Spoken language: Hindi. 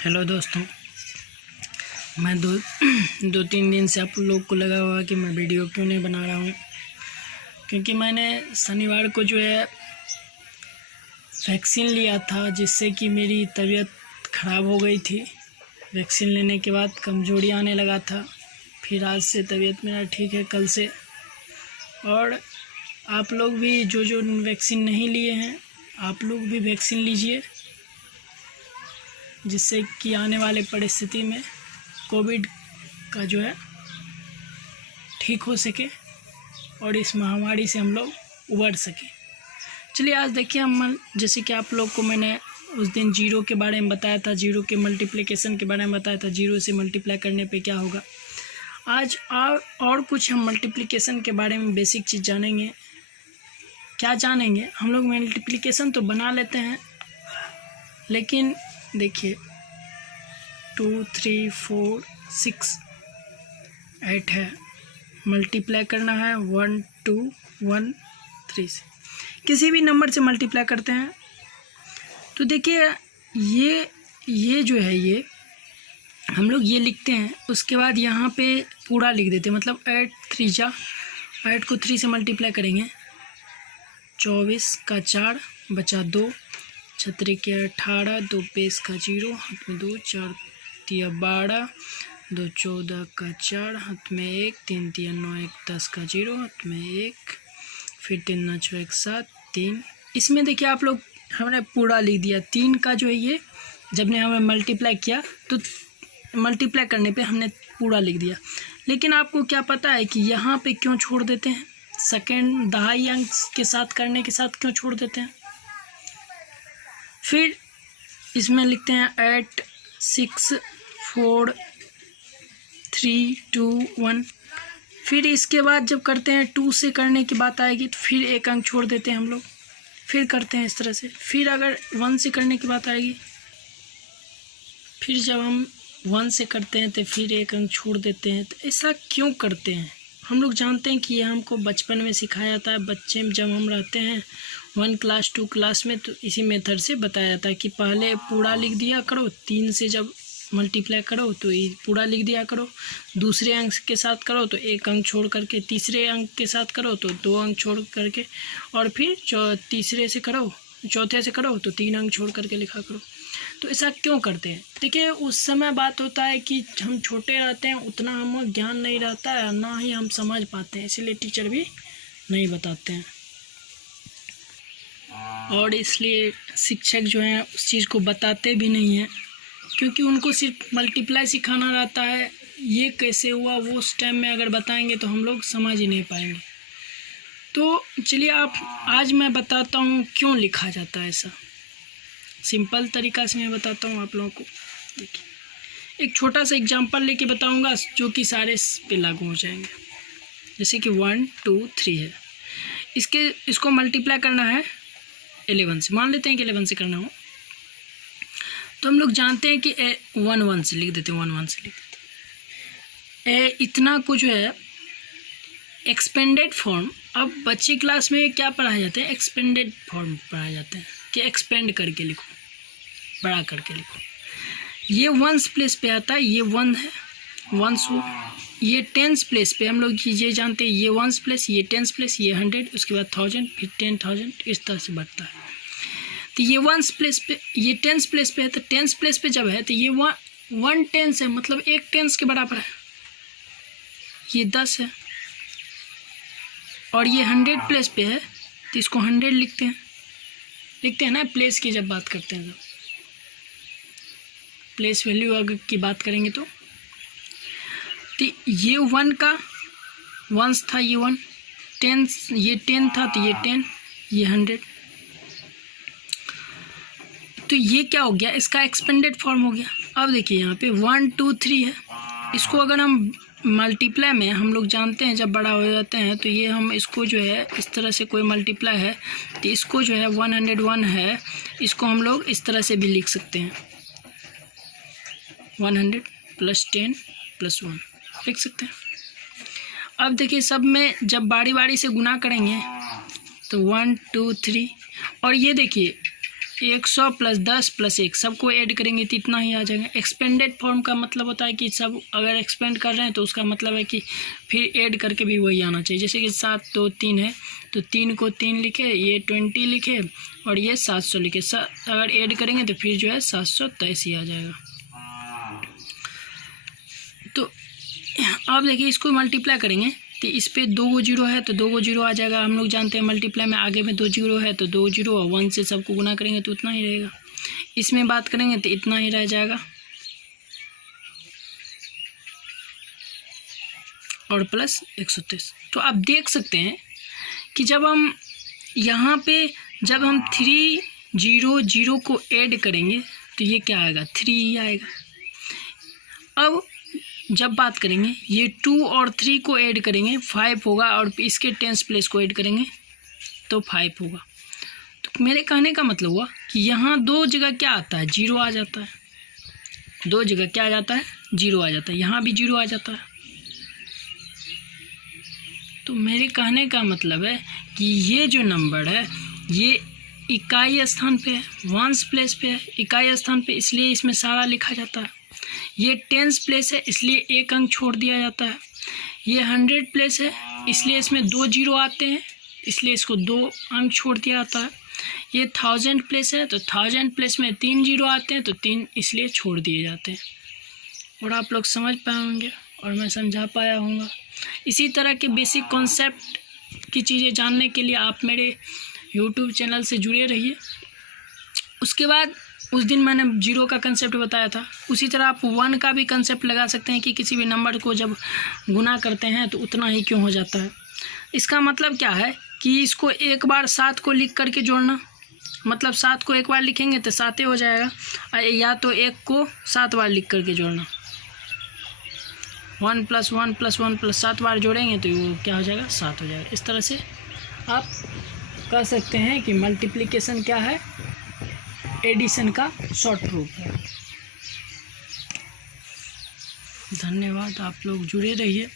हेलो दोस्तों, मैं दो तीन दिन से आप लोग को लगा हुआ कि मैं वीडियो क्यों नहीं बना रहा हूँ, क्योंकि मैंने शनिवार को जो है वैक्सीन लिया था, जिससे कि मेरी तबीयत ख़राब हो गई थी। वैक्सीन लेने के बाद कमज़ोरी आने लगा था। फिर आज से तबीयत मेरा ठीक है, कल से। और आप लोग भी जो वैक्सीन नहीं लिए हैं, आप लोग भी वैक्सीन लीजिए, जिससे कि आने वाले परिस्थिति में कोविड का जो है ठीक हो सके और इस महामारी से हम लोग उबर सकें। चलिए आज देखिए हम, जैसे कि आप लोग को मैंने उस दिन जीरो के बारे में बताया था, जीरो के मल्टीप्लिकेशन के बारे में बताया था, जीरो से मल्टीप्लाई करने पे क्या होगा। आज और कुछ हम मल्टीप्लिकेशन के बारे में बेसिक चीज़ जानेंगे। क्या जानेंगे हम लोग? मल्टीप्लिकेशन तो बना लेते हैं, लेकिन देखिए 2 3 4 6 8 है, मल्टीप्लाई करना है 1 2 1 3 से। किसी भी नंबर से मल्टीप्लाई करते हैं तो देखिए ये जो है, ये हम लोग ये लिखते हैं, उसके बाद यहाँ पे पूरा लिख देते हैं। मतलब 8 3 जा 8 को 3 से मल्टीप्लाई करेंगे, 24 का 4 बचा 2, 6 के 18, 2 पेस का 0, हाथ में 2, 4 तिया 12, 2 14 का 4, हाथ में 1, 3 तिया 9, 1 10 का 0, हाथ में 1, फिर 3 9 6 1 7 3। इसमें देखिए आप लोग, हमने पूरा लिख दिया। 3 का जो है, ये जब ने हमें मल्टीप्लाई किया तो मल्टीप्लाई करने पे हमने पूरा लिख दिया। लेकिन आपको क्या पता है कि यहाँ पे क्यों छोड़ देते हैं? सेकेंड दहाई अंक के साथ करने के साथ क्यों छोड़ देते हैं? फिर इसमें लिखते हैं 8 6 4 3 2 1। फिर इसके बाद जब करते हैं 2 से करने की बात आएगी तो फिर एक अंक छोड़ देते हैं हम लोग, फिर करते हैं इस तरह से। फिर अगर 1 से करने की बात आएगी, फिर जब हम 1 से करते हैं तो फिर एक अंक छोड़ देते हैं। तो ऐसा क्यों करते हैं? हम लोग जानते हैं कि ये हमको बचपन में सिखाया जाता है। बच्चे में जब हम रहते हैं 1 क्लास 2 क्लास में, तो इसी मेथड से बताया जाता है कि पहले पूरा लिख दिया करो, 3 से जब मल्टीप्लाई करो तो ये पूरा लिख दिया करो, दूसरे अंक के साथ करो तो एक अंक छोड़ करके, तीसरे अंक के साथ करो तो 2 अंक छोड़ करके, और फिर तीसरे से करो, चौथे से करो तो 3 अंक छोड़ करके लिखा करो। तो ऐसा क्यों करते हैं? देखिए उस समय बात होता है कि हम छोटे रहते हैं, उतना हमें ज्ञान नहीं रहता है, ना ही हम समझ पाते हैं, इसलिए टीचर भी नहीं बताते हैं। और इसलिए शिक्षक जो हैं उस चीज़ को बताते भी नहीं हैं, क्योंकि उनको सिर्फ मल्टीप्लाई सिखाना रहता है। ये कैसे हुआ वो उस टाइम में अगर बताएंगे तो हम लोग समझ ही नहीं पाएंगे। तो चलिए आज मैं बताता हूँ क्यों लिखा जाता है ऐसा। सिंपल तरीका से मैं बताता हूँ आप लोगों को। देखिए एक छोटा सा एग्जांपल लेके बताऊँगा जो कि सारे पे लागू हो जाएंगे। जैसे कि 1 2 3 है, इसको मल्टीप्लाई करना है 11 से। मान लेते हैं कि 11 से करना हो, तो हम लोग जानते हैं कि 1 1 से लिख देते हैं, 1 1 से लिख देते हैं। इतना कुछ जो है एक्सपेंडेड फॉर्म। अब बच्चे क्लास में क्या पढ़ाया जाता है? एक्सपेंडेड फॉर्म पढ़ाया जाता है कि एक्सपेंड करके लिखो, बड़ा करके लिखो। ये 1s प्लेस पे आता है, ये 1 है, 1s वो। ये 10s प्लेस पे हम लोग ये जानते हैं, ये 1s प्लेस, ये 10s प्लेस, ये 100, उसके बाद 1000, फिर 10,000, इस तरह से बढ़ता है। तो ये 1s प्लेस पे, ये 10s प्लेस पे है, तो 10s प्लेस पे जब है तो ये 1 10s है, मतलब 1 10s के बराबर है। ये 10 है, और ये 100 प्लेस पे है तो इसको 100 लिखते हैं ना। प्लेस की जब बात करते हैं, तो प्लेस वैल्यू अगर की बात करेंगे तो ये 1 का 1s था, ये 1 10, ये 10 था तो ये 10, ये 100। तो ये क्या हो गया? इसका एक्सपेंडेड फॉर्म हो गया। अब देखिए यहाँ पे 1 2 3 है, इसको अगर हम मल्टीप्लाई में, हम लोग जानते हैं जब बड़ा हो जाते हैं तो ये हम इसको जो है इस तरह से, कोई मल्टीप्लाई है तो इसको जो है 101 है, इसको हम लोग इस तरह से भी लिख सकते हैं, 100 + 10 + 1 लिख सकते हैं। अब देखिए सब में जब बारी बारी से गुना करेंगे तो 1 2 3, और ये देखिए 100 + 10 + 1 सबको ऐड करेंगे तो इतना ही आ जाएगा। एक्सपेंडेड फॉर्म का मतलब होता है कि सब अगर एक्सपेंड कर रहे हैं तो उसका मतलब है कि फिर ऐड करके भी वही आना चाहिए। जैसे कि 7 2 3 है तो 3 को 3 लिखे, ये 20 लिखे और ये 700 लिखे। अगर ऐड करेंगे तो फिर जो है 783 आ जाएगा। तो अब देखिए इसको मल्टीप्लाई करेंगे तो इस पे 2 जीरो है तो 2 जीरो आ जाएगा। हम लोग जानते हैं मल्टीप्लाई में आगे में 2 जीरो है तो 2 जीरो और 1 से सबको गुना करेंगे तो उतना ही रहेगा। इसमें बात करेंगे तो इतना ही रह जाएगा और प्लस 123। तो आप देख सकते हैं कि जब हम यहाँ पे जब हम 3 0 0 को ऐड करेंगे तो ये क्या आएगा, 3 ही आएगा। अब जब बात करेंगे ये 2 और 3 को ऐड करेंगे 5 होगा और इसके 10th प्लेस को ऐड करेंगे तो 5 होगा। तो मेरे कहने का मतलब हुआ कि यहाँ 2 जगह क्या आता है, 0 आ जाता है। 2 जगह क्या आ जाता है, 0 आ जाता है। यहाँ भी 0 आ जाता है। तो मेरे कहने का मतलब है कि ये जो नंबर है ये इकाई स्थान पे है, 1s प्लेस पे है, इकाई स्थान पे, इसलिए इसमें सारा लिखा जाता है। ये 10th प्लेस है इसलिए 1 अंक छोड़ दिया जाता है। ये 100 प्लेस है इसलिए इसमें 2 जीरो आते हैं इसलिए इसको 2 अंक छोड़ दिया जाता है। ये 1000 प्लेस है तो 1000 प्लेस में 3 जीरो आते हैं तो 3 इसलिए छोड़ दिए जाते हैं। और आप लोग समझ पाए होंगे और मैं समझा पाया हूँगा। इसी तरह के बेसिक कॉन्सेप्ट की चीज़ें जानने के लिए आप मेरे YouTube चैनल से जुड़े रहिए। उसके बाद उस दिन मैंने 0 का कंसेप्ट बताया था, उसी तरह आप 1 का भी कंसेप्ट लगा सकते हैं कि किसी भी नंबर को जब गुना करते हैं तो उतना ही क्यों हो जाता है। इसका मतलब क्या है कि इसको एक बार 7 को लिख करके जोड़ना, मतलब 7 को एक बार लिखेंगे तो 7 ही हो जाएगा, या तो 1 को 7 बार लिख करके जोड़ना। 1 + 1 + 1 + 7 बार जोड़ेंगे तो वो क्या हो जाएगा, 7 हो जाएगा। इस तरह से आप कह सकते हैं कि मल्टीप्लिकेशन क्या है, एडिशन का शॉर्ट रूप है। धन्यवाद, आप लोग जुड़े रहिए।